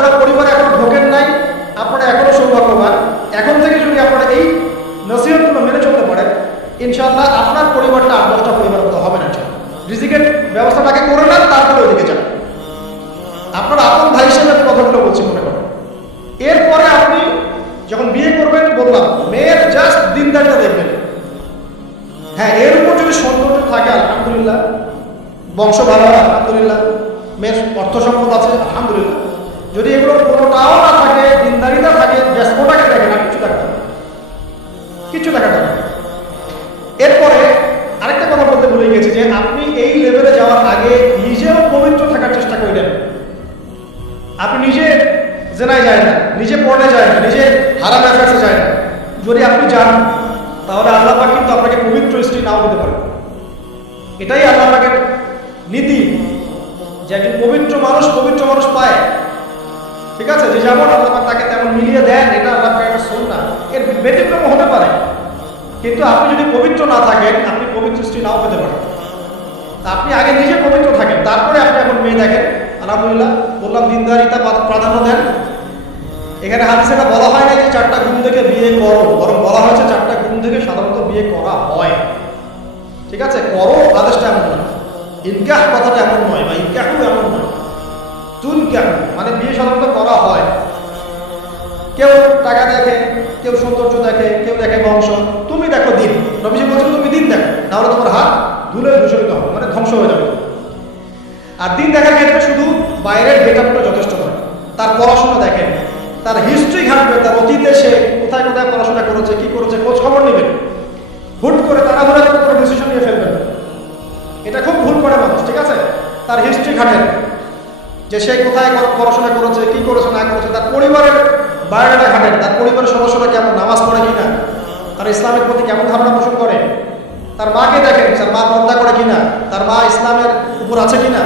যারা পরিবারে এখন ঢোকেন নাই, আপনারা এখনো সৌভাগ্যবান। এখন থেকে যদি আপনারা এই নসিহতগুলো মেনে চলতে পারেন, ইনশাআল্লাহ আপনার পরিবারটা 8-10টা পরিবার মতো হবে না। রিজিকের ব্যবস্থাটাকে করে নেন, তারপরে ওইদিকে যান। আপনার আপন ভাই হিসেবে কথাগুলো বলছি, মনে করেন। এরপরে আপনি যখন বিয়ে করবেন, বললাম মেয়ের জাস্ট দিনদারিটা দেখবেন। হ্যাঁ, এর উপর যদি সৌন্দর্য থাকে আলহামদুলিল্লাহ, বংশ ভালো হয় আলহামদুলিল্লাহ, মেয়ের অর্থ সম্পদ আছে আলহামদুলিল্লাহ। যদি এগুলো কোনোটাও না থাকে, দিনদারিতা থাকে, জাস্ট ওটাকে দেখেন, আর কিছু দেখা যাবে, কিছু দেখা যাবে। এরপরে আরেকটা কথা বলতে ভুলে গেছি যে আপনি এই লেভেলে যাওয়ার আগে নিজেও পবিত্র থাকার চেষ্টা করবেন। আপনি নিজে জেনায় যায় না, নিজে পড়ে যায় না, নিজে হারাম অ্যাফেয়ার্সে যায় না। যদি আপনি যান, তাহলে আল্লাহ পাক কিন্তু আপনাকে পবিত্র স্ত্রী নাও দিতে পারেন। এটাই আল্লাহ পাকের নীতি, যে একজন পবিত্র মানুষ পায়। ঠিক আছে, যে যেমন আল্লাহ পাক তাকে তেমন মিলিয়ে দেন, এটা আল্লাহ পাকের একটা সুন্নাহ। এর ব্যতিক্রম হতে পারে, কিন্তু আপনি যদি পবিত্র না থাকেন, আপনি পবিত্র স্ত্রী নাও পেতে পারেন। আপনি আগে নিজে পবিত্র থাকেন, তারপরে আপনি এখন মেয়ে দেখেন। আলহামদুলিল্লাহ, বললাম দিনদারিতা প্রাধান্য দেন। এখানে হাদিসে এটা বলা হয় না যে 4টা গুণ থেকে বিয়ে করো, বরং বলা হয়েছে 4টা গুণ থেকে সাধারণত বিয়ে করা হয়। ঠিক আছে, করো আদেশটা এমন নয়, ইনকাহ কথাটা এমন নয়, বা ইনকাহু এমন নয়, তুনকাহু মানে বিয়ে সাধারণত করা হয়। কেউ টাকা দেখে, কেউ সৌন্দর্য দেখে, কেউ দেখে বংশ। তুমি দেখো দিন, নবীজি বলছেন তুমি দিন দেখো, নাহলে তোমার হাত ধুলে দূষিত হবে, মানে ধ্বংস হয়ে যাবে। আর দিন দেখার ক্ষেত্রে শুধু বাইরের গেটআপটা যথেষ্ট নয়, তার পড়াশোনা দেখেন, তার হিস্ট্রি ঘাটবে, তার অতীতে সে কোথায় কোথায় পড়াশোনা করেছে, কি করেছে, খোঁজ খবর নেবেন। হুট করে তাড়াহুড়া করে কোনো ডিসিশন নিয়ে ফেলবেন, এটা খুব ভুল করে মানুষ। ঠিক আছে, তার হিস্ট্রি ঘাটেন, যে সে কোথায় পড়াশোনা করেছে, কি করেছে না করেছে, তার পরিবারের বায়োডাটা ঘাটেন, তার পরিবারের সদস্যরা কেমন, নামাজ পড়ে কিনা, তার ইসলামের প্রতি কেমন ধারণা পোষণ করে। তার মাকে দেখেন, তার মা পর্দা করে কিনা, তার মা ইসলামের উপর আছে কিনা।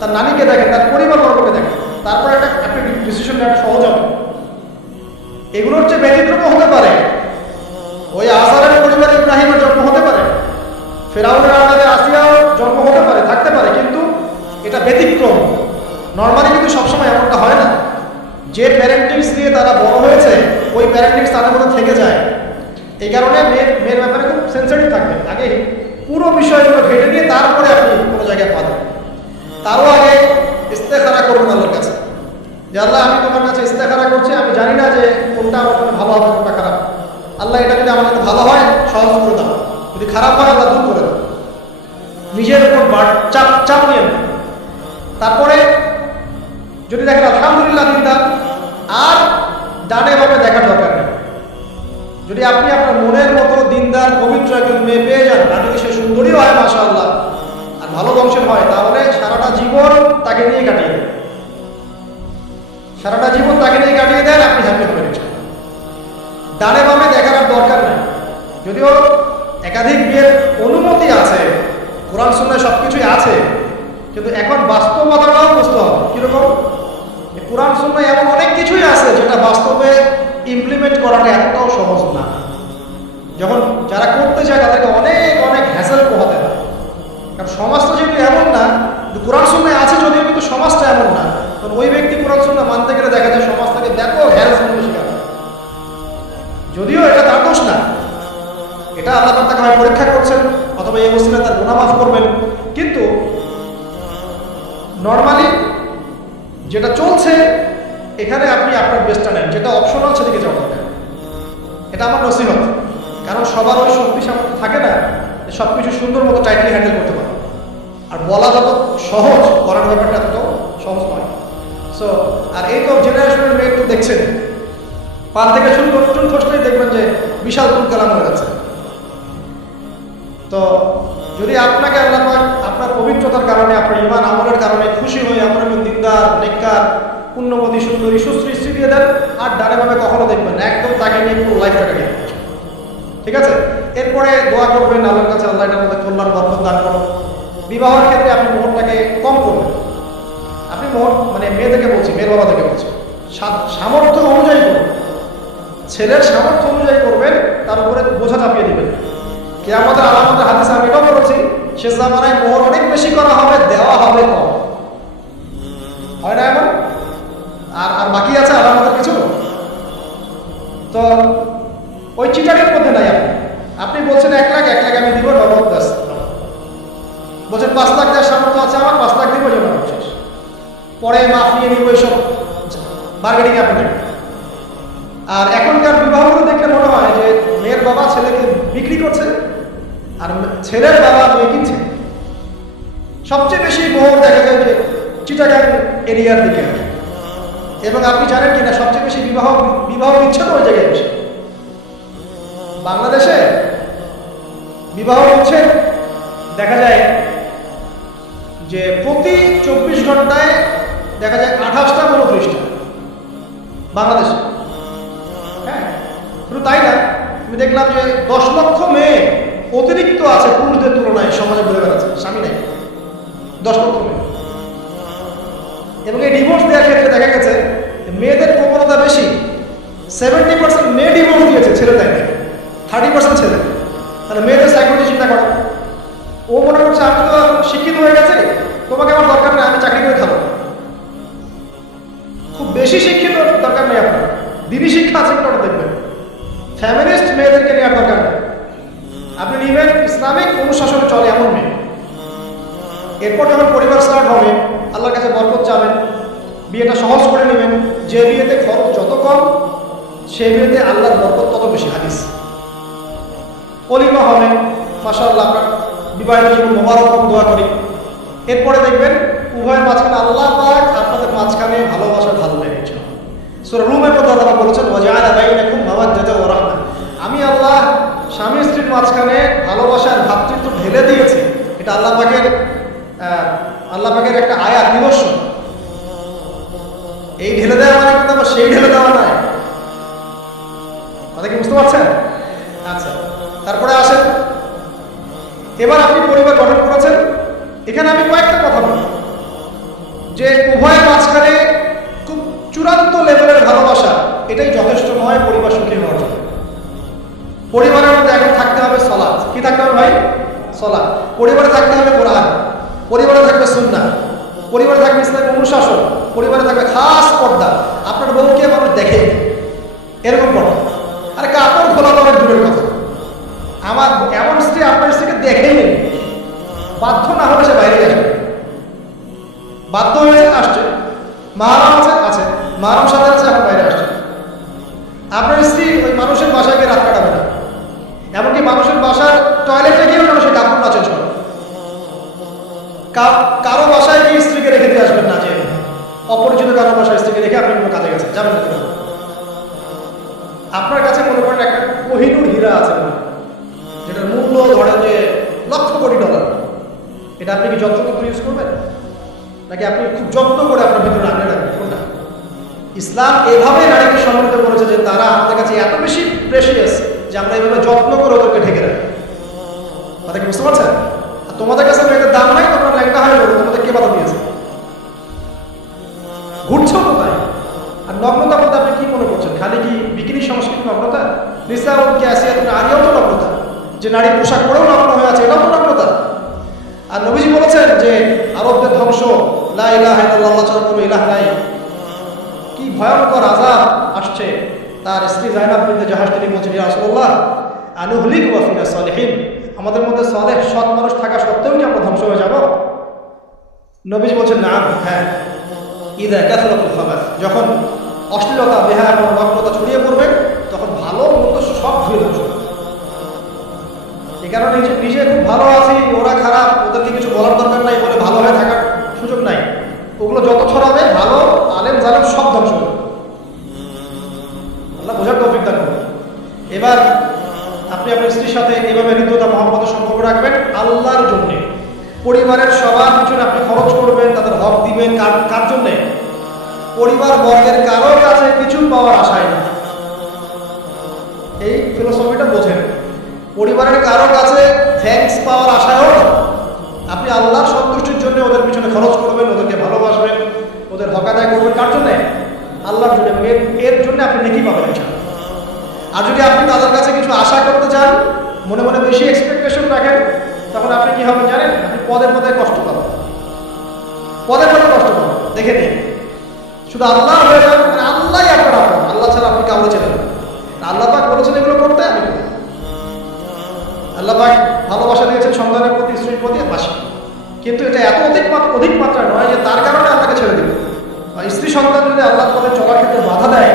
তার নানিকে দেখেন, তার পরিবার বর্গকে দেখেন, তারপরে একটা ডিসিশন নেওয়াটা সহজ হবে। এগুলো হচ্ছে ব্যতিক্রম হতে পারে। ওই আজারের পরিবারে ইব্রাহিমের জন্ম হতে পারে, ফেরাউনের আজারে আসিয়াও জন্ম হতে পারে, থাকতে পারে, কিন্তু এটা ব্যতিক্রম। নর্মালি কিন্তু সবসময় এমনটা হয় না। যে প্যারেন্টিংস দিয়ে তারা বড় হয়েছে, ওই প্যারেন্টিংস তাদের মধ্যে থেকে যায়। এই কারণে মেয়ের ব্যাপারে খুব সেন্সিটিভ থাকবেন। আগে পুরো বিষয়গুলো ঘেটে নিয়ে তারপরে আপনি কোনো জায়গায় পাবেন। তারও আগে ইস্তেখারা করবেন আল্লাহর কাছে, যে আল্লাহ আমি তোমার কাছে ইস্তেখারা করছি, আমি জানি না যে কোনটা আমার জন্য ভালো হবে, কোনটা খারাপ। আল্লাহ এটা যদি আমার কাছে ভালো হয় সহজ করে দাও, যদি খারাপ হয় আল্লাহ দূর করে দাও। নিজের উপর চাপ নিয়ে নেন। তারপরে যদি দেখেন আলহামদুলিল্লাহ দিনদার, আর ডানে বামে দেখার দরকার নেই। যদি আপনি আপনার মনের মতো দিনদার পবিত্র একজন মেয়ে পেয়ে যান, আর যদি সে সুন্দরীও হয় মাশাআল্লাহ, আর ভালো বংশের হয়, তাহলে সারাটা জীবন তাকে নিয়ে কাটিয়ে দেন, সারাটা জীবন তাকে নিয়ে কাটিয়ে দেন, আপনি হ্যাপি হবেন। ডানে বামে দেখার আর দরকার নেই। যদিও একাধিক বিয়ের অনুমতি আছে, কোরআন সুন্নাহয় সবকিছুই আছে, কিন্তু এখন বাস্তবতাটাও বুঝতে হবে। কিরকম? কোরআন সুন্নাহয় এমন অনেক কিছুই আছে যেটা বাস্তবে ইমপ্লিমেন্ট করাটা এতটাও সহজ না। যখন যারা করতে চায় তাদেরকে অনেক অনেক হ্যাসেল পোহাতে হয়, কারণ সমাজটা যেহেতু এমন না। কোরআন সুন্নাহয় আছে যদিও, কিন্তু সমাজটা এমন না। কারণ ওই ব্যক্তি কোরআন সুন্নাহ মানতে গেলে দেখা যায় সমাজ থেকে ব্যাপক হ্যারাসমেন্টের শিকার হয়। যদিও এটা তার দোষ না, এটা আল্লাহ তাকে হয় পরীক্ষা করছেন, অথবা এই অবস্থায় তার গুনাহ মাফ করবেন। কিন্তু নর্মালি যেটা চলছে, এখানে আপনি আপনার বেস্টটা নেন, যেটা অপশনাল সেদিকে যাওয়া দরকার। এটা আমার নসিহত। কারণ সবার ওই শক্তি সামর্থ্য থাকে না যে সব কিছু সুন্দর মতো টাইটলি হ্যান্ডেল করতে পারে। আর বলা যত সহজ, করার ব্যাপারটা এতটাও সহজ নয়। সো আর এই তো জেনারেশনের মেয়ে তো দেখছেন, পান থেকে শুরু করে চুল খসলেই দেখবেন যে বিশাল চুল কালাম হয়ে যাচ্ছে। তো যদি আপনাকে আল্লাহ পাক আপনার পবিত্রতার কারণে, আপনার ঈমান আমলের কারণে খুশি হয়ে আপনার দিনদার, নেককার, পুণ্যবতী, সুন্দরী, সুশ্রী স্ত্রী দিয়ে দেন, আর ডানে বামে কখনো দেখবেন না, একদম তাকে নিয়ে পুরো লাইফটা কাটিয়ে দেবেন। ঠিক আছে? এরপরে দোয়া করবেন আল্লাহর কাছে, আল্লাহ এটার মধ্যে কল্যাণ বরকত দান করুন। বিবাহের ক্ষেত্রে আপনি মোহরটাকে কম করবেন। আপনি মোহর মানে মেয়েদেরকে বলছি, মেয়ের বাবা থেকে বলছি, সামর্থ্য অনুযায়ী করবেন। ছেলের সামর্থ্য অনুযায়ী করবেন, তার উপরে বোঝা চাপিয়ে দিবেন। কিয়ামতের আলামতের হাদিসে আমি এটাও বলেছি, শেষ জামানায় মোহর অনেক বেশি করা হবে, দেওয়া হবে কম। হয় না এমন? আর আর বাকি আছে আলামতের কিছু? তো ওই চিটারের মধ্যে নাই। আপনি বলছেন 1 লাখ আমি দিব, নগদ ব্যাস। বলছেন 5 লাখ দেওয়ার সামর্থ্য আছে আমার, 5 লাখ দিব, জন্য শেষ, পরে মাফ নিয়ে নিব, এইসব বার্গেনিং আপনি নেন। আর এখনকার বিবাহগুলো দেখলে মনে হয় যে মেয়ের বাবা ছেলেকে বিক্রি করছে আর ছেলের বাবা মেয়ে কিনছে। সবচেয়ে বেশি মোহর দেখা যায় যে চিটাগাং এরিয়ার দিকে। এবং আপনি জানেন কিনা সবচেয়ে বেশি বিবাহ বিচ্ছেদ ওই জায়গায় বেশি। বাংলাদেশে বিবাহ বিচ্ছেদ দেখা যায় যে প্রতি 24 ঘন্টায় দেখা যায় 28টা 29টা বাংলাদেশে। হ্যাঁ, শুধু তাই না, আমি দেখলাম যে 10 লক্ষ মেয়ে অতিরিক্ত আছে পুরুষদের তুলনায় সমাজে ঘুরে বেড়াচ্ছে, স্বামী নেই, 10 লক্ষ মেয়ে। এবং এই ডিভোর্স দেওয়ার ক্ষেত্রে দেখা গেছে মেয়েদের প্রবণতা বেশি। 70% মেয়ে ডিভোর্স দিয়েছে, ছেলে দেয় না, 30% ছেলে। তাহলে মেয়েদের সাইকোলজি চিন্তা করো। ও মনে করছে আমি তো শিক্ষিত হয়ে গেছে, তোমাকে আমার দরকার নেই, আমি চাকরি করে খাবো। খুব বেশি শিক্ষিত দরকার নেই আপনার, দিনই শিক্ষা আছে কিনা ওটা দেখবেন। ফ্যামিলিস্ট মেয়েদেরকে নেওয়ার দরকার নেই, আপনি নিবেন ইসলামিক অনুশাসনে চলে এমন মেয়ে। এরপর যখন পরিবার স্টার্ট হবে, আল্লাহর কাছে বরকত চাবেন, বিয়েটা সহজ করে নেবেন। যে বিয়েতে খরচ যত কম, সে বিয়েতে আল্লাহর বরকত তত বেশি। হাদিস। অলিমা হবে, মাশাআল্লাহ, আপনার বিবাহিত জীবন মোবারক হোক, দোয়া করি। এরপরে দেখবেন উভয়ের মাঝখানে আল্লাহ পাক আপনাদের মাঝখানে ভালোবাসা ঢালবেন। সূরা রুমের মধ্যে আল্লাহ বলেছেন, ওয়াজআলা বাইনাকুম মাওয়াজ্জাতাও ওয়া রাহমা, আমি আল্লাহ স্বামী স্ত্রীর মাঝখানে ভালোবাসার ভ্রাতৃত্ব ঢেলে দিয়েছি। এটা আল্লাহ পাকের একটা আয়াত, নিদর্শন। এই ঢেলে দেওয়া মানে কিন্তু আবার সেই ঢেলে দেওয়া নয়। কথা কি বুঝতে পারছেন? আচ্ছা, তারপরে আসেন, এবার আপনি পরিবার গঠন করেছেন। এখানে আমি কয়েকটা কথা বলি যে উভয়ের মাঝখানে খুব চূড়ান্ত লেভেলের ভালোবাসা, এটাই যথেষ্ট নয় পরিবার সুখী হওয়ার জন্য। পরিবারের মধ্যে এখন থাকতে হবে সালাত। কি থাকতে হবে ভাই? সালাত। পরিবারে থাকতে হবে কোরআন, পরিবারে থাকবে সুন্নাহ, পরিবারে থাকবে ইসলামের অনুশাসন, পরিবারে থাকবে খাস পর্দা। আপনার বউকে মানুষ দেখে এরকম পর্দা। আরে কাপড় খোলা দেওয়ার দূরের কথা, আমার এমন স্ত্রী আপনার স্ত্রীকে দেখেই নেই, বাধ্য না হলে সে বাইরে আসবে। বাধ্য হয়েছে, আসছে, মাহারাম আছে, মাহারাম সাথে আছে, এখন বাইরে আসছে। আপনার স্ত্রী ওই মানুষের বাসায় গিয়ে রাত কাটাবে না, এমনকি মানুষের বাসার টয়লেটে গিয়েও মানুষের কাপড় না চেঞ্জ করে। কারো বাসায় গিয়ে স্ত্রীকে রেখে দিয়ে আসবেন না, যে অপরিচিত কারো বাসায় স্ত্রীকে রেখে আপনি কোনো কাজে গেছেন, যাবেন না। আপনার কাছে মনে করেন একটা কোহিনূর হীরা আছে, যেটার মূল্য ধরেন যে লক্ষ কোটি ডলার, এটা আপনি কি যত্ন করে ইউজ করবেন, নাকি আপনি খুব যত্ন করে আপনার ভিতরে আনলে রাখবেন? কোনটা? ইসলাম এভাবে নারীকে সম্মানিত করেছে যে তারা আমাদের কাছে এত বেশি প্রেশিয়াস যে আমরা এইভাবে যত্ন করে ওদেরকে ঢেকে রাখি। কথা কি বুঝতে পারছেন? আর তোমাদের কাছে মেয়েদের দাম নাই, তোমরা ল্যাংটা হয়ে যাবে, তোমাদের কে বাধা দিয়েছে? ঘুরছেও কোথায়? আর নগ্নতা বলতে আপনি কি মনে করছেন? খালি কি বিকিনি সংস্কৃতি নগ্নতা? নিসাউকে আসিয়াতুন আরিয়াও তো নগ্নতা, যে নারী পোশাক পরেও নগ্ন হয়ে আছে, এটাও তো নগ্নতা। আর নবীজি বলেছেন যে আরবদের ধ্বংস, লা ইলাহা ইল্লাল্লাহ ছাড়া কোনো ইলাহ নাই। কি ভয়ঙ্কর আযাব আসছে। তার স্ত্রী যায়নাব বিনতে জাহাশ তিনি বলছেন, ইয়া রাসূলুল্লাহ আনুহলিক ওয়া ফিনা সালিহিন, আমাদের মধ্যে সালেহ সৎ মানুষ থাকা সত্ত্বেও কি আমরা ধ্বংস হয়ে যাব? নবীজি বলছেন, না, হ্যাঁ, ইদা কাসরাতুল খাবাস, যখন অশ্লীলতা, বেহায়া এবং নগ্নতা ছড়িয়ে পড়বে, তখন ভালো মন্দ সব ধুয়ে ধ্বংস হবে। এই কারণে নিজে খুব ভালো আছি, ওরা খারাপ, ওদেরকে কিছু বলার দরকার নাই বলে ভালো হয়ে থাকার সুযোগ নাই। ওগুলো যত ছড়াবে, ভালো আলেম জালেম সব ধ্বংস হবে। আল্লাহ বোঝার তৌফিক দান করুন। এবার আপনি আপনার স্ত্রীর সাথে এভাবে হৃদ্যতা মহব্বতের সম্পর্ক রাখবেন আল্লাহর জন্যে। পরিবারের সবার পিছনে আপনি খরচ করবেন, তাদের হক দিবেন। কার জন্যে? পরিবার বর্গের কারোর কাছে কিছু পাওয়ার আশায় না। এই ফিলোসফিটা বোঝেন। পরিবারের কারো কাছে থ্যাঙ্কস পাওয়ার আশায়ও আপনি আল্লাহর সন্তুষ্টির জন্য ওদের পিছনে খরচ করবেন, ওদেরকে ভালোবাসবেন, ওদের হক আদায় করবেন। কার জন্যে? আল্লাহর জন্য। এর জন্য আপনি নেকি পাবেন ইনশাআল্লাহ। আর যদি আপনি তাদের কাছে কিছু আশা করতে চান, মনে মনে বেশি এক্সপেকটেশন রাখেন, তখন আপনি কি হবেন জানেন? আপনি পদে পদে কষ্ট পাবেন, পদে পদে কষ্ট পাবেন। দেখে নিন শুধু আল্লাহ হয়ে যান, মানে আল্লাহই আপনার আপন, আল্লাহ ছাড়া আপনি কাউকে চেনেন না। আল্লাহ পাক বলেছেন এগুলো করতে, আমি করি। আল্লাহ পাক ভালোবাসা দিয়েছেন সন্তানের প্রতি, স্ত্রীর প্রতি, বাসা, কিন্তু এটা এত অধিক মাত্রা নয় যে তার কারণে আল্লাহকে ছেড়ে দেবে। স্ত্রী সন্তান যদি আল্লাহর পথে চলার ক্ষেত্রে বাধা দেয়,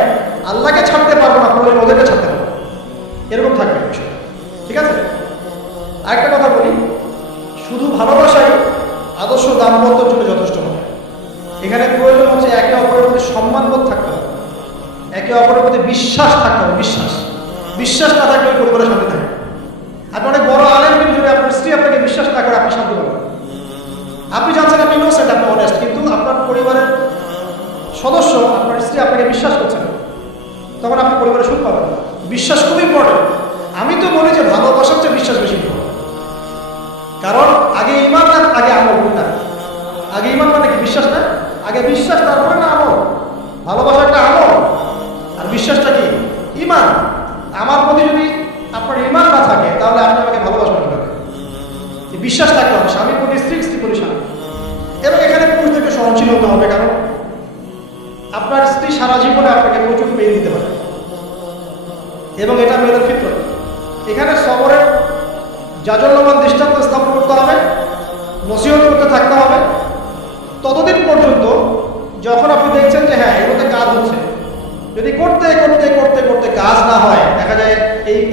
আল্লাহকে ছাড়তে পারবো না, প্রয়োজন ওদেরকে ছাড়তে পারবো, এরকম থাকবে বিষয়। ঠিক আছে? আরেকটা কথা বলি, শুধু ভালোবাসাই আদর্শ দাম্পত্যের জন্য যথেষ্ট নয়। এখানে প্রয়োজন হচ্ছে একে অপরের প্রতি সম্মানবোধ থাকতে হবে, একে অপরের প্রতি বিশ্বাস থাকতে হবে। বিশ্বাস না থাকলে ওই পরিবারে শান্তি থাকে। আপনি অনেক বড় আলেম, কিন্তু যদি আপনার স্ত্রী আপনাকে বিশ্বাস না করে, আপনি শান্তি পাবেন। আপনি জানছেন আপনি ইনোসেন্ট, আপনি অনেস্ট, কিন্তু আপনার পরিবারের সদস্য, আপনার স্ত্রী আপনাকে বিশ্বাস করছে না, তখন আপনি পরিবারে সুখ পাবেন না। বিশ্বাস খুব ইম্পর্টেন্ট। আমি তো বলি যে ভালোবাসার চেয়ে বিশ্বাস বেশি ইম্পর্টেন্ট। কারণ আগে ইমান না আগে আমল? না, আগে ইমান মানে কি? বিশ্বাস না? আগে বিশ্বাস, তারপরে না আমল। ভালোবাসা একটা আমল, আর বিশ্বাসটা কি? ইমান। আমার প্রতি যদি আপনার ইমান না থাকে, তাহলে আপনি আমাকে ভালোবাসবেন কিভাবে? বিশ্বাস থাকতে হবে, স্বামীর প্রতি স্ত্রী, স্ত্রী প্রতি স্বামী। এবং এখানে পুরুষদেরকে সহনশীল হতে হবে, কারণ আপনার স্ত্রী সারা জীবনে আপনাকে প্রচুর পেয়ে দিতে পারে, এবং এটা মেয়েদের ফিতরত। এখানে সবরের জাজল্যমান দৃষ্টান্ত স্থাপন করতে হবে, নসিহত করতে থাকতে হবে, ততদিন পর্যন্ত যখন আপনি দেখছেন যে হ্যাঁ এগুলোতে কাজ হচ্ছে। যদি করতে করতে করতে করতে কাজ না হয়, দেখা যায়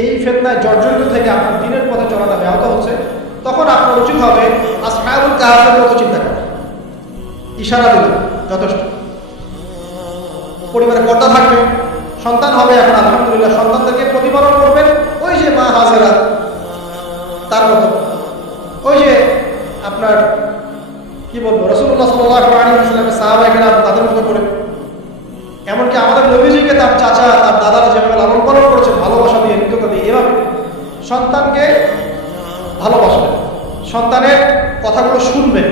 এই ফিতনায় জর্জরিত থেকে আপনার দিনের পথে চলাটা ব্যাহত হচ্ছে, তখন আপনার উচিত হবে আসহাবুল কাহফের মতো চিন্তা করা, ইশারা দিতে যথেষ্ট। পরিবারে পর্দা থাকবে, সন্তান হবে, এখন আলহামদুলিল্লাহ সন্তানদেরকে প্রতিপালন করবেন ওই যে মা হাজেরা তার মতো, ওই যে আপনার কি বলবো, রাসূলুল্লাহ সাল্লাল্লাহু আলাইহি ওয়াসাল্লামের সাহাবায়ে কেরাম তাদের মতো করে। এমনকি আমাদের নবীজিকে তার চাচা, তার দাদারা যেভাবে লালন পালন করেছেন, ভালোবাসা দিয়ে, নিত্যতা দিয়ে, এভাবে সন্তানকে ভালোবাসবেন, সন্তানের কথাগুলো শুনবেন,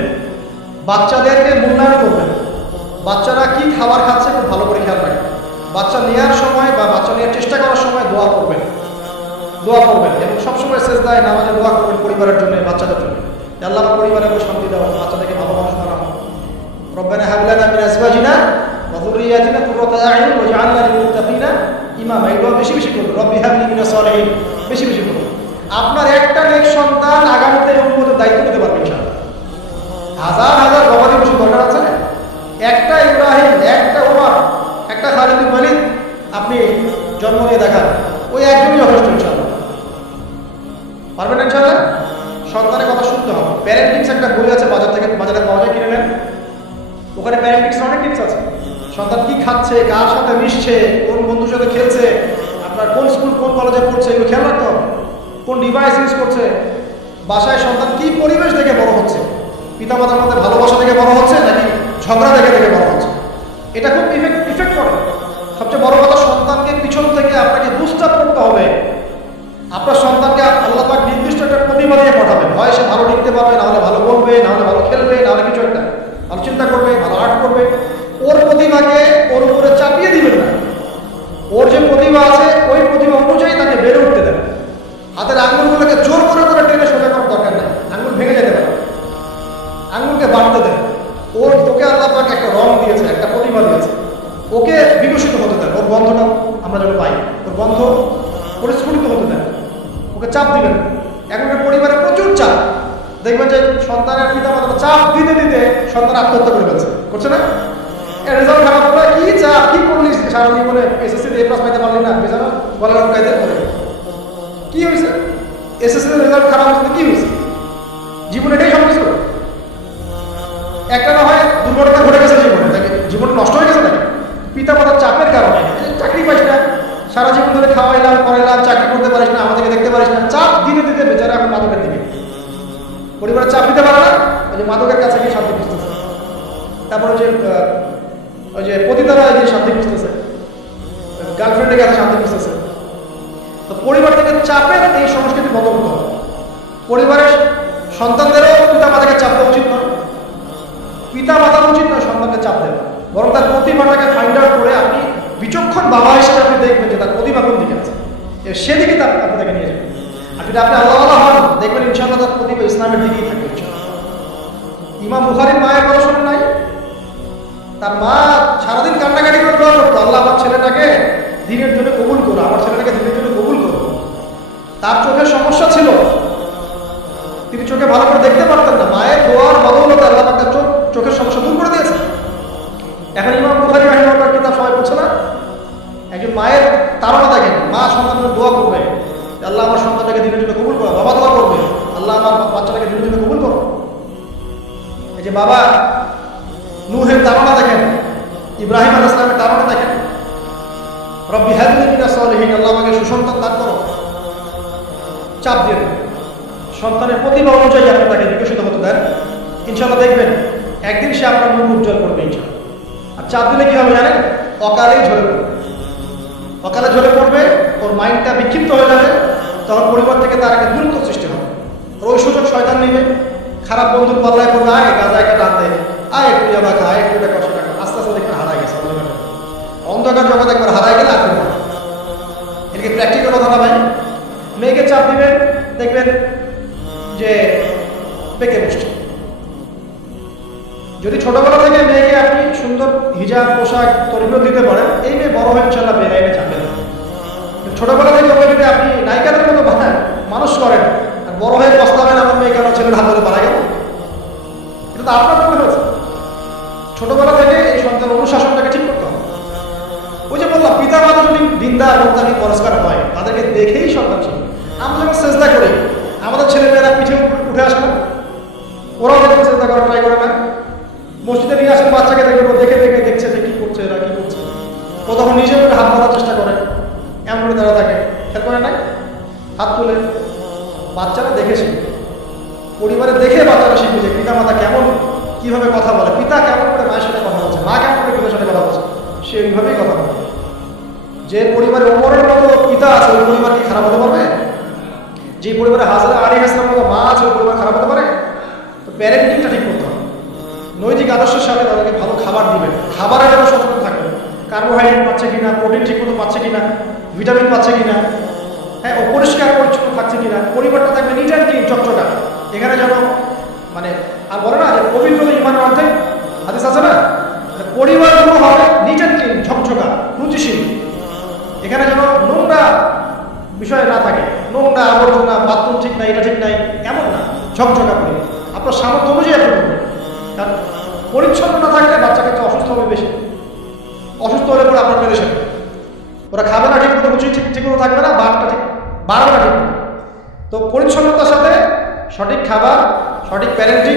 বাচ্চাদেরকে মূল্যায়ন করবেন। বাচ্চারা কি খাবার খাচ্ছে খুব ভালো করে খেয়াল রাখবেন। বাচ্চা নেওয়ার সময় বা বাচ্চা নেওয়ার চেষ্টা করার সময় দোয়া করবেন এবং সবসময় সেজদায় নামাজে দোয়া করবেন পরিবারের জন্য, বাচ্চাদের জন্য। আল্লাহ পরিবারের শান্তি দাও, বাচ্চাদেরকে ভালো মানুষ বানাও। রব্বানা হাব লানা মিন আজওয়াজিনা ওয়া যুররিয়াতিনা কুররাতা আ'ইউন ওয়াজআলনা লিল মুত্তাকিনা ইমামা। এগুলো বেশি বেশি করবেন। রব্বি হাব লি মিনাস সালিহিন, বেশি বেশি করবেন। আপনার একটা নেক সন্তান আগামীতে উম্মতের দায়িত্ব নিতে পারবে ইনশাআল্লাহ। হাজার হাজার গবাদি পশু দরকার আছে না? একটা ইব্রাহিম, একটা ওমর, একটা খালিদ বিন ওয়ালিদ আপনি জন্ম নিয়ে দেখান, ওই একজনই যথেষ্ট ইনশাআল্লাহ। পারবেন না ইনশাআল্লাহ? সন্তানের কথা শুনতে হবে। প্যারেন্টিংস একটা বই আছে, বাজারে পাওয়া যায়, কিনে নেন। ওখানে প্যারেন্টিংস অনেক টিপস আছে। সন্তান কি খাচ্ছে, কার সাথে মিশছে, কোন বন্ধুর সাথে খেলছে, আপনার কোন স্কুল কোন কলেজে পড়ছে, এগুলো খেয়াল রাখতে হবে। কোন ডিভাইস ইউজ করছে, বাসায় সন্তান কি পরিবেশ থেকে বড় হচ্ছে, পিতামাতার মধ্যে ভালোবাসা থেকে বড় হচ্ছে নাকি ঝগড়া থেকে বড় হচ্ছে, এটা খুব ইফেক্ট করে। সবচেয়ে বড় কথা, সন্তানকে পিছন থেকে আপনাকে বুস্ট আপ করতে হবে। আপনার সন্তানকে আল্লাহ পাক নির্দিষ্ট একটা প্রতিভা দিয়ে পাঠাবেন। হয় সে ভালো লিখতে পারবে, না হলে ভালো বলবে, না হলে ভালো খেলবে, না হলে কিছু একটা ভালো চিন্তা করবে, ভালো আর্ট করবে। ওর প্রতিভাকে ওর উপরে চাপিয়ে দিবেন না। ওর যে প্রতিভা আছে ওই প্রতিভা অনুযায়ী তাকে বেড়ে উঠতে দেবেন। হাতের আঙুলগুলোকে জোর করে টেনে সোজা করার দরকার নেই, আঙুল ভেঙে যেতে পারে। আঙুলকে বাড়তে দেন। ওকে আল্লাহ পাক একটা রং দিয়েছে, একটা প্রতিভা দিয়েছে, ওকে বিকশিত হতে দেন। ওর গন্ধটা আমরা যেন পাই, ওর গন্ধ পরিস্ফুটিত হতে দেন। ওকে চাপ দিবেন। এখনকার পরিবারে প্রচুর চাপ, দেখবেন যে সন্তানের পিতামাতা চাপ দিতে দিতে সন্তান আত্মহত্যা করে ফেলছে, করছে না? রেজাল্ট খারাপ হলো, কি চাপ, কি করলি সারা জীবনে, এসএসসিতে এ প্লাস পাইতে পারলি না, বেচারা বলে কায়দা করে। কি হয়েছে? এসএসসিতে রেজাল্ট খারাপ হচ্ছে, কি হয়েছে? জীবনে এটাই সব কিছু। একটা না হয় দুর্ঘটনা ঘটে গেছে জীবনে, জীবন নষ্ট হয়ে গেছে নাকি? পিতামাতার চাপের কারণে চাকরি পাইস না, সারা জীবন ধরে খাওয়াইলাম করাইলাম, চাকরি করতে পারিস না, আমাদেরকে দেখতে পারিস না, চাপ দিতে দিতে বেচারা এখন মাদকের দিকে। পরিবারের চাপ দিতে পারে না, ওই যে মাদকের কাছে গিয়ে শান্তি খুঁজতেছে। তারপরে ওই যে পতিতারা গিয়ে শান্তি খুঁজতেছে, গার্লফ্রেন্ডের কাছে শান্তি খুঁজতেছে। তো পরিবার থেকে চাপের এই সংস্কৃতি বন্ধ করতে হবে। পরিবারের সন্তানদেরও পিতামাতাকে চাপ দেওয়া উচিত নয়, পিতামাতার উচিত নয় সন্তানকে চাপ দেওয়া। বরং তার প্রতিভাটাকে ফাইন্ড আউট করে আপনি বিচক্ষণ বাবা হিসেবে আপনি দেখবেন যে তার প্রতিভা কোন দিকে আছে, সেদিকে তার আপনাকে নিয়ে যাবেন। আর যদি আপনি আল্লাহ হন, দেখবেন ইনশাআল্লাহ তার প্রতিভা ইসলামের দিকেই থাকবে। ইমাম বুখারীর মায়ের কথা শোনেন নাই? তার মা সারাদিন আল্লাহ আমার ছেলেটাকে দিনের জন্য কবুল করো, আমার ছেলেটাকে দিনের জন্য কবুল করো। তার চোখের সমস্যা ছিল, তিনি চোখে ভালো করে দেখতে পারতেন না, মায়ের দোয়ার বদৌলতে আল্লাহ তার চোখের সমস্যা দূর করে দিয়েছে। এখন ইমাম বুখারী রাহিমাহুল্লাহর কিতাব সবাই পড়ছে না, একজন মায়ের তাড়না দেখেন, মা সন্তানের দোয়া করবে, আল্লাহ আমার সন্তানটাকে দিনের জন্য কবুল করো, বাবা দোয়া করবে, আল্লাহ আমার বাচ্চাটাকে দিনের জন্য কবুল করো। এই যে বাবা নূহের তাড়না দেখেন, ইব্রাহিম আলাইহিস সালামের তাড়না দেখেন, রব্বি হাবলি মিনাস সালিহিন, আল্লাহ আমাকে সুসন্তান দান করো, চাপ দিয়ে দেন। সন্তানের প্রতিভা অনুযায়ী আপনি তাকে বিকশিত হতে দেন, ইনশাআল্লাহ দেখবেন একদিন সে আপনার মুখ উজ্জ্বল করবে ইনশাআল্লাহ। আর চাপ দিলে কি হবে জানেন? অকালেই ঝরে পড়বে, অকালে ঝরে পড়বে, ওর মাইন্ডটা বিক্ষিপ্ত হয়ে যাবে, তখন পরিবার থেকে তার একটা দূরত্ব সৃষ্টি হবে। ওই সুযোগ শয়তান নেবে, খারাপ বন্ধুর পাল্লায় করবে, আয় গাঁজা একটা টান দেয়, আয় একটু ইয়াবা খা, আয় একটু এটা কষ্ট টাকা, আস্তে আস্তে দেখবেন হারাই গেছে অন্ধকার জগৎ, একবার হারাই গেলে আর ফিরবে না। এদিকে প্র্যাকটিক্যাল কথা না ভাই, মেয়েকে চাপ দিবেন, দেখবেন যে পেকে বসছে। যদি ছোটবেলা থেকে মেয়েকে আপনি সুন্দর হিজাব পোশাক তরবিয়ত দিতে পারেন, এই মেয়ে বড় হয়ে ইনশাআল্লাহ বেলাইনে যাবে না। ছোটবেলা থেকে ওকে যদি আপনি নায়িকাদের মতো মানুষ করেন, আর বড় হয়ে পস্তাবেন আমার মেয়ে কেন ছেলের হাত ধরে মারা গেল, এটা তো আপনার মনে হয়েছে। ছোটবেলা থেকে এই সন্তানের অনুশাসনটাকে ঠিক করতে হবে। ওই যে বললাম, পিতা মাতা যদি দিনদার মোত্তাকি পরিষ্কার হয়, তাদেরকে দেখেই সন্তান শিখবে। আমরা যখন চেষ্টা করি, আমাদের ছেলেমেয়েরা পিঠে উঠে আসে না, ওরাও দেখতে চেষ্টা করার ট্রাই করে না। মসজিদে নিয়ে আসেন বাচ্চাকে, দেখবেন ও দেখে দেখে দেখছে যে কি করছে এরা, কি করছে, ও তখন নিজে করে হাত মারার চেষ্টা করে, এমন করে তারা থাকে, খেয়াল করে না, হাত তুলে। বাচ্চারা দেখেছে, পরিবারে দেখে বাচ্চারা শিখবে যে পিতা মাতা কেমন, কিভাবে কথা বলে, পিতা কেমন করে মায়ের সাথে কথা বলছে, মা কেমন করে পিতার সাথে কথা বলছে, সে ওইভাবেই কথা বলে। যে পরিবারে ওমরের মতো পিতা আছে, ওই পরিবার কি খারাপ হতে পারবে? যে পরিবারে হাজরা আলাইহিস সালামের মতো মা আছে, ওই পরিবার খারাপ হতে পারে? তো প্যারেন্টিংটা ঠিক করতে হবে, নৈতিক আদর্শের সাথে তাদেরকে ভালো খাবার দিবেন, খাবারের জন্য সচেতন থাকবেন, কার্বোহাইড্রেট পাচ্ছে কিনা, প্রোটিন ঠিক মতো পাচ্ছে কিনা, ভিটামিন পাচ্ছে কিনা, হ্যাঁ ও পরিষ্কার পরিচ্ছন্ন থাকছে কিনা, পরিবারটা থাকবে নিট অ্যান্ড ক্লিন, চকচকা। এখানে যেন মানে আর বলে না যে পবিত্র ইমানের অর্ধেক, হাদিস আছে না, পরিবারগুলো হবে নিট অ্যান্ড ক্লিন, ঝকঝকা, রুচিশীল। এখানে যেন নোংরা বিষয় না থাকে, নোংরা আবর্জনা, বাথরুম ঠিক নাই, এটা ঠিক নাই, এমন না, ঝকঝকা করে আপনার সামর্থ্য অনুযায়ী আপনি করবেন। কারণ পরিচ্ছন্ন না থাকলে বাচ্চা কাছে অসুস্থ হবে বেশি, অসুস্থ হলে পরে আপনার মেরে সেবে, ওরা খাবে না ঠিক মতো, রুচি ঠিক মতো থাকবে না, বাঘটা ঠিক বাড়বে না ঠিক। তো পরিচ্ছন্নতার সাথে সঠিক খাবার, সঠিক প্যারেন্টিং,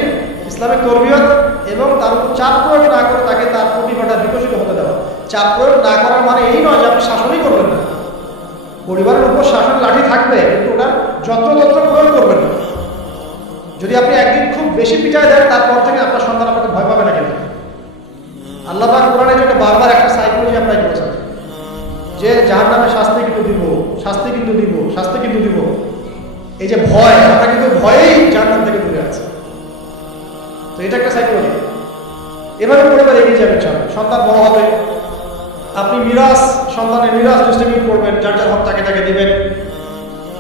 ইসলামিক তরবিয়ত এবং তার উপর চাপ প্রয়োগ না করে তাকে তার প্রতিভাটা বিকশিত হতে দেওয়া। চাপ প্রয়োগ না করার মানে এই নয় যে আপনি শাসনই করবেন না, পরিবারের উপর শাসন লাঠি থাকবে, কিন্তু ওটা যত্রতত্র প্রয়োগ করবেন না। যদি আপনি একদিন খুব বেশি পিটায় দেন, তারপর থেকে আপনার সন্তান আপনাকে ভয় পাবে না। কিন্তু আল্লাহ পাক কোরআনে যেটা বারবার একটা সাইকোলজি অ্যাপ্লাই করেছেন যে জাহান্নামে শাস্তি কিন্তু দিব, শাস্তি কিন্তু দিব, শাস্তি কিন্তু দিব। এই যে ভয়, আমরা কিন্তু ভয়েই জাহান্নাম থেকে দূরে আছি। তো এটা একটা সাইকোলজি। এভাবে পরিবার এগিয়ে যাবেন, সন্তান বড় হবে, আপনি মিরাজ, সন্তানের মিরাজ ডিস্ট্রিবিউট করবেন, যার যার হক তাকে তাকে দিবেন।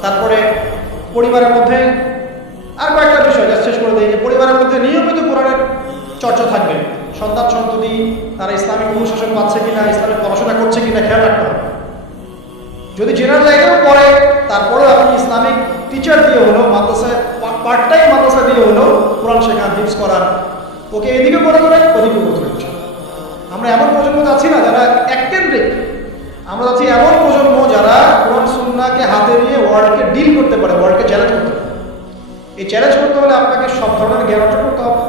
তারপরে পরিবারের মধ্যে আর কয়েকটা বিষয় যা শেষ করে দিই, যে পরিবারের মধ্যে নিয়মিত কোরআনের চর্চা থাকবে। সন্তান সন্ততি তারা ইসলামিক অনুশাসন পাচ্ছে কিনা, ইসলামিক পড়াশোনা করছে কিনা খেয়াল রাখতে হবে। যদি জেনারেল লাইনেও পড়ে, তারপরেও আপনি ইসলামিক টিচার দিয়ে হলেও, মাদ্রাসায় পার্ট টাইম মাদ্রাসা দিয়ে হলেও কোরআন শেখান, হিফজ করান, ওকে এদিকে করে দেবেন, ওদিকে করে দেবেন। আমরা এমন প্রজন্ম যাচ্ছি না যারা এককেন্দ্রিক, আমরা যাচ্ছি এমন প্রজন্ম যারা কোরআন সুন্নাহকে হাতে নিয়ে ওয়ার্ল্ডকে ডিল করতে পারে, ওয়ার্ল্ডকে চ্যালেঞ্জ করতে পারে। এই চ্যালেঞ্জ করতে হলে আপনাকে সব ধরনের জ্ঞান অর্জন করতে হবে।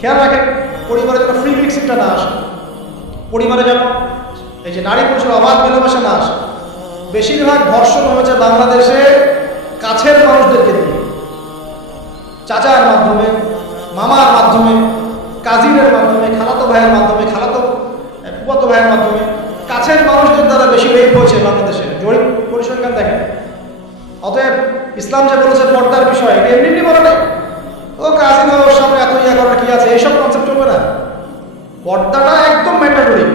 খেয়াল রাখেন, পরিবারে যেন ফ্রি মিক্সিংটা না আসে, পরিবারে যেন এই যে নারী পুরুষের অবাধ মেলামেশা না আসে। বেশিরভাগ ধর্ষণ হয়েছে বাংলাদেশে কাছের মানুষদেরকে দিয়ে, চাচার মাধ্যমে, মামার মাধ্যমে, কাজিনের মাধ্যমে, খালাতো ভাইয়ের মাধ্যমে, ফুফাতো ভাইয়ের মাধ্যমে, কাছের মানুষদের দ্বারা বেশি রেপ হয়েছে বাংলাদেশে। জরিপ পরিসংখ্যান দেখেন। অতএব ইসলাম যে বলেছে পর্দার বিষয়, এটা এমনি এমনি বলে না, ও কাজিন ওর সামনে এত ইয়া করার কি আছে, এইসব কনসেপ্ট চলবে না। পর্দাটা একদম ম্যান্ডেটরি।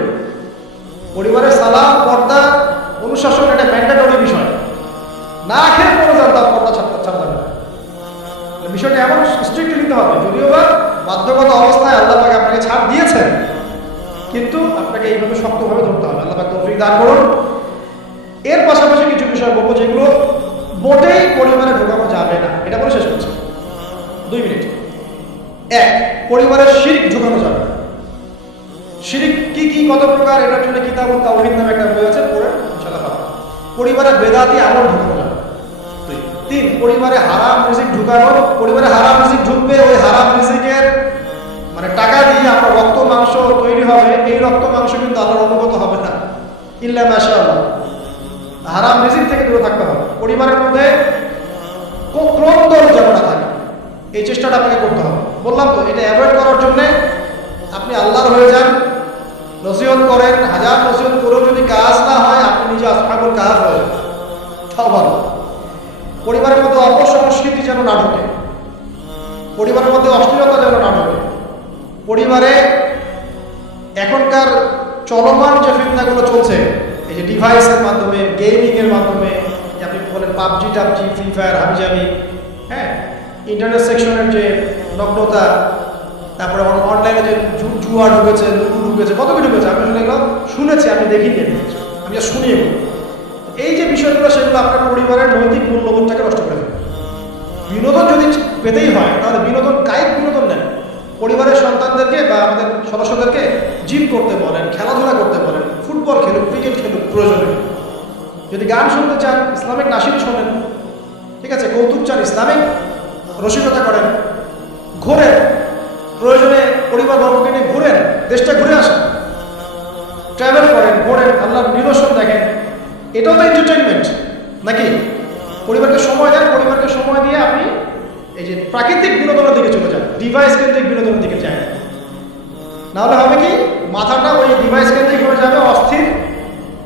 পরিবারের সালাম, পর্দা, অনুশাসন, এটা ম্যান্ডেটরি বিষয়। না খেয়ে পড়ে যান, তার পর্দা ছাড়া যাবে না। বিষয়টা এমন স্ট্রিক্টলি নিতে হবে, যদিও বা বাধ্যগত অবস্থায় আল্লাহ পাক আপনাকে ছাড় দিয়েছেন, কিন্তু আপনাকে এইভাবে শক্তভাবে ধরতে হবে। আল্লাহ পাক তৌফিক দান করুন। এর পাশাপাশি কিছু বিষয় বলবো যেগুলো মোটেই পরিবারে ঢোকানো যাবে না, এটা বলে শেষ করছি 2 মিনিট। 1, পরিবারের শিরক ঢোকানো যাবে না। শিরক কি কি কত প্রকার, এটার জন্য কিতাবুত তাওহীদ নামে একটা বই আছে, পড়ে ইনশাআল্লাহ পাবেন। পরিবারে বেদাতি আমল ঢোকানো যাবে। 2, 3, পরিবারে হারাম রিজিক ঢুকানো। পরিবারে হারাম রিজিক ঢুকবে, ওই হারাম রিজিকের মানে টাকা দিয়ে আপনার রক্ত মাংস তৈরি হবে, এই রক্ত মাংস কিন্তু আল্লাহর অনুগত হবে না, ইল্লা মাশাআল্লাহ। হারাম রিজিক থেকে দূরে থাকতে হবে। পরিবারের মধ্যে ক্রন্দন যেন না থাকে, এই চেষ্টাটা আপনাকে করতে হবে। বললাম তো, এটা অ্যাভয়েড করার জন্য আপনি আল্লাহর হয়ে যান, নসিহত করেন, হাজার নসিহত করেও যদি কাজ না হয়, আপনি নিজে আসহাবুল কাজ হয়ে যান, তাও ভালো। পরিবারের মধ্যে অপসংস্কৃতি যেন না ঢোকে, পরিবারের মধ্যে অশ্লীলতা যেন না ঢোকে। পরিবারে এখনকার চলমান যে ফিতনাগুলো চলছে, এই যে ডিভাইসের মাধ্যমে, গেমিংয়ের মাধ্যমে, আপনি বলেন পাবজি টাবজি, ফ্রি ফায়ার, হাবিজাবি, হ্যাঁ, ইন্টারনেট সেকশনের যে নগ্নতা, তারপরে অনলাইনে যে জুয়া ঢুকেছে, লুডু ঢুকেছে, কত কি ঢুকেছে, আমি আসলে এগুলো শুনেছি, আমি দেখিনি, আমি আর শুনিয়ে বলি। এই যে বিষয়গুলো, সেগুলো আপনার পরিবারের নৈতিক মূল্যবোধটাকে নষ্ট করে দেবে। বিনোদন যদি পেতেই হয়, তাহলে বিনোদন, কায়িক বিনোদন নেন। পরিবারের সন্তানদেরকে বা আমাদের সদস্যদেরকে জিম করতে বলেন, খেলাধুলা করতে বলেন, ফুটবল খেলুক, ক্রিকেট খেলুক প্রয়োজনে। যদি গান শুনতে চান, ইসলামিক নাশিদ শোনেন, ঠিক আছে, কৌতুক চান, ইসলামিক রসিকতা করেন, ঘোরেন, প্রয়োজনে পরিবার বর্গকে নিয়ে ঘুরেন, দেশটা ঘুরে আসেন, ট্রাভেল করেন, ঘোরেন, আল্লাহর নিদর্শন দেখেন, এটাও তো এন্টারটেইনমেন্ট নাকি? পরিবারকে সময় দেন, পরিবারকে সময় দিয়ে আপনি এই যে প্রাকৃতিক বিনোদনের দিকে চলে যান, ডিভাইস কেন্দ্রিক বিনোদনের দিকে যায়। নাহলে হবে কি, মাথাটা ওই ডিভাইস কেন্দ্রিক হয়ে যাবে, অস্থির,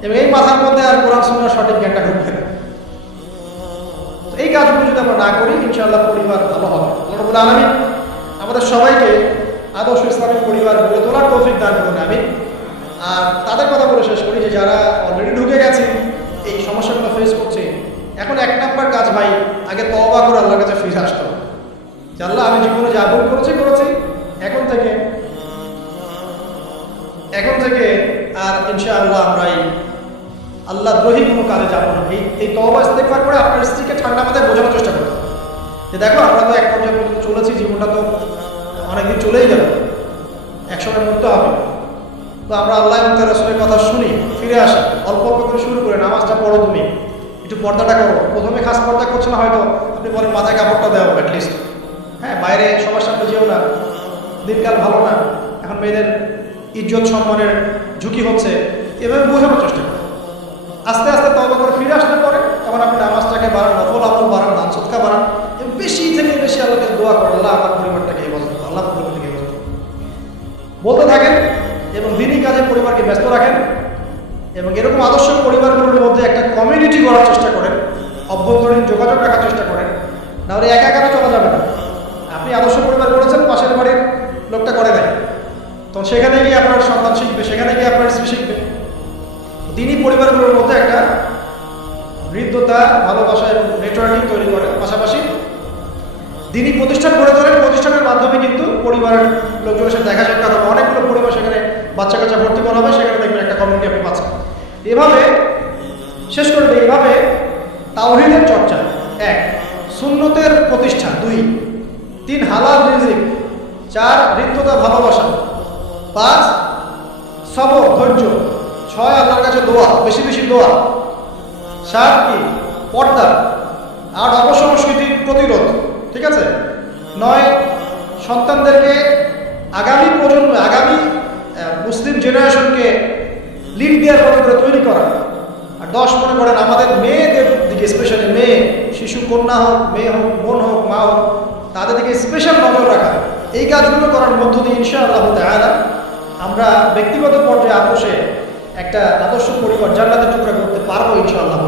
এবং এই মাথার মধ্যে আর কোরআন সুন্নাহর সঠিক জ্ঞানটা ঢুকবে না। তো এই কাজগুলো যদি আমরা না করি, ইনশাআল্লাহ পরিবার ভালো হবে। আল্লাহ রাব্বুল আলামিন আমাদের সবাইকে আদর্শ ইসলামিক পরিবার গড়ে তোলার তৌফিক দান করুন, আমিন। আর তাদের কথা বলে শেষ করি যে যারা অলরেডি ঢুকে গেছে, এই সমস্যাগুলো ফেস করছে, এখন 1 নাম্বার কাজ ভাই, আগে তওবা করে আল্লাহর কাছে ফিরে আসতে হবে। যে আল্লাহ, আমি জীবনে যা ভুল করেছি, এখন থেকে আর ইনশাআল্লাহ আমরা এই আল্লাহ দ্রোহী কোনো কাজে যাবো না। এই তওবা ইস্তেগফার করে আপনার স্ত্রীকে ঠান্ডা মাথায় বোঝানোর চেষ্টা করতে হবে যে দেখো, আমরা তো এক পর্যায়ে পর্যন্ত চলেছি, জীবনটা তো অনেকদিন চলেই গেল, একসময় মরতে হবে। তো আমরা আল্লাহ এবং তার রাসূলের কথা শুনি, ফিরে আসি, অল্প অল্প করে শুরু করে নামাজটা পড়ো, তুমি একটু পর্দাটা করো। প্রথমে খাস পর্দা করছে না হয়তো, আপনি বলেন মাথায় কাপড়টা দেওয়া অ্যাটলিস্ট, হ্যাঁ, বাইরে সবার সামনে যেও না, দিনকাল ভালো না, এখন মেয়েদের ইজ্জত সম্মানের ঝুঁকি হচ্ছে, এভাবে বোঝানোর চেষ্টা করো। আস্তে আস্তে তওবা করে ফিরে আসলে পরে তখন আপনি নামাজটাকে বাড়ান, নফল আমল বাড়ান, দান সদকা বাড়ান, এবং বেশি থেকে বেশি আল্লাহকে দোয়া করেন, আল্লাহ আমার পরিবারটাকে হেফাজত করো, আল্লাহ পরিবারটাকে হেফাজত করো বলতে থাকেন, এবং দিনই কাজে পরিবারকে ব্যস্ত রাখেন, এবং এরকম আদর্শ পরিবারগুলোর মধ্যে একটা কমিউনিটি গড়ার চেষ্টা করেন, অভ্যন্তরীণ যোগাযোগ রাখার চেষ্টা করেন। নাহলে একা একা চলা যাবে না। আপনি আদর্শ পরিবার করেছেন, পাশের বাড়ির লোকটা করে দেয়, তখন সেখানে গিয়ে আপনার সন্তান শিখবে, সেখানে গিয়ে আপনার স্ত্রী শিখবে। দিনই পরিবারগুলোর মধ্যে একটা হৃদ্যতা, ভালোবাসা এবং নেটওয়ার্কিং তৈরি করেন। পাশাপাশি দিনই প্রতিষ্ঠান গড়ে তোলেন, প্রতিষ্ঠানের মাধ্যমে কিন্তু পরিবারের লোকজনের সাথে দেখা সাক্ষাৎ হবে, অনেকগুলো পরিবার সেখানে বাচ্চা কাচ্চা ভর্তি করা হবে, সেখানে দেখবেন একটা কমিউনিটি আপনি পাচ্ছেন। এভাবে শেষ করে দিই, এইভাবে তাওহীদের চর্চা, 1, সুন্নতের প্রতিষ্ঠা, 2, 3, হালাল রিজিক, 4, হৃদ্যতা, ভালোবাসা, 5, সবর, ধৈর্য, 6, আল্লাহর কাছে দোয়া, বেশি বেশি দোয়া, 7, কি পর্দা, 8, অপসংস্কৃতির প্রতিরোধ, ঠিক আছে, 9, সন্তানদেরকে আগামী প্রজন্ম, আগামী মুসলিম জেনারেশনকে লিড দেওয়ার মতো করে তৈরি করা, আর 10 মনে করেন আমাদের মেয়েদের দিকে, স্পেশালি মেয়ে, শিশু, কন্যা হোক, মেয়ে হোক, বোন হোক, মা হোক, তাদের দিকে স্পেশাল নজর রাখা। এই কাজগুলো করার মধ্য দিয়ে ইনশাআল্লাহ তাআলা আমরা ব্যক্তিগত পর্যায়ে আপোষে একটা আদর্শ পরিবার জান্নাতের টুকরা করতে পারবো ইনশাআল্লাহ।